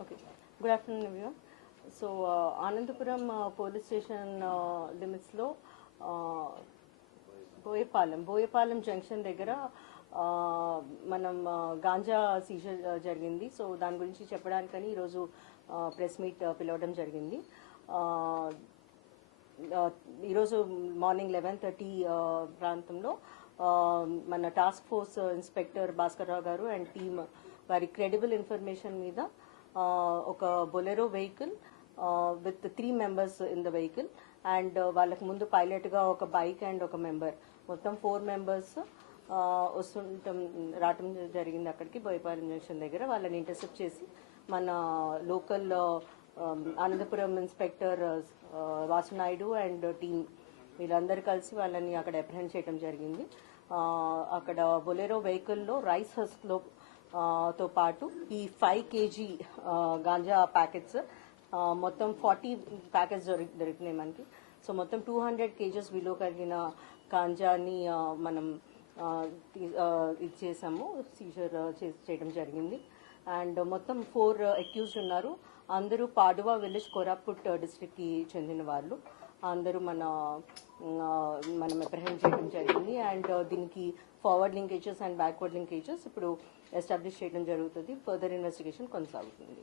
Okay. Good afternoon, everyone. So, Anandapuram police station limits lo Boyapalem junction దగ్గర మనం ganja Caesar జరిగింది. So దాని గురించి చెప్పడానికని ఈరోజు ప్రెస్ మీట్ పిలవడం జరిగింది. ఈరోజు మార్నింగ్ 11:30 ప్రాంతంలో మన task force inspector Bhaskar Rao గారు అండ్ టీమ్ వారి క్రెడిబుల్ ఇన్ఫర్మేషన్ మీద ఒక Bolero vehicle with 3 members in the vehicle and వాళ్ళకి ముందు పైలట్గా ఒక బైక్ అండ్ ఒక మెంబర్, మొత్తం 4 members రావటం జరిగింది. అక్కడికి బోయపాలెం జంక్షన్ దగ్గర వాళ్ళని ఇంటర్సెప్ట్ చేసి మన local Anantapuram inspector Vasu Naidu and team వీళ్ళందరూ కలిసి వాళ్ళని అక్కడ అప్రహెండ్ చేయడం జరిగింది. అక్కడ బొలెరో వెహికల్లో రైస్ హస్క్లో తో పాటు ఈ 5 kg గాంజా ప్యాకెట్స్, మొత్తం 40 ప్యాకెట్స్ దొరికినాయి మనకి. సో మొత్తం 200 kgs విలువ కలిగిన గాంజాని మనం ఇచ్చేసాము, సీజర్ చేయడం జరిగింది. అండ్ మొత్తం 4 accused ఉన్నారు. అందరూ పాడువా విలేజ్ కోరాపుట్ డిస్ట్రిక్ట్కి చెందిన వాళ్ళు. అందరూ మనం అప్రహెండ్ చేయడం జరిగింది. అండ్ దీనికి forward linkages and backward linkages ఇప్పుడు ఎస్టాబ్లిష్ చేయడం జరుగుతుంది. ఫర్దర్ ఇన్వెస్టిగేషన్ కొనసాగుతుంది.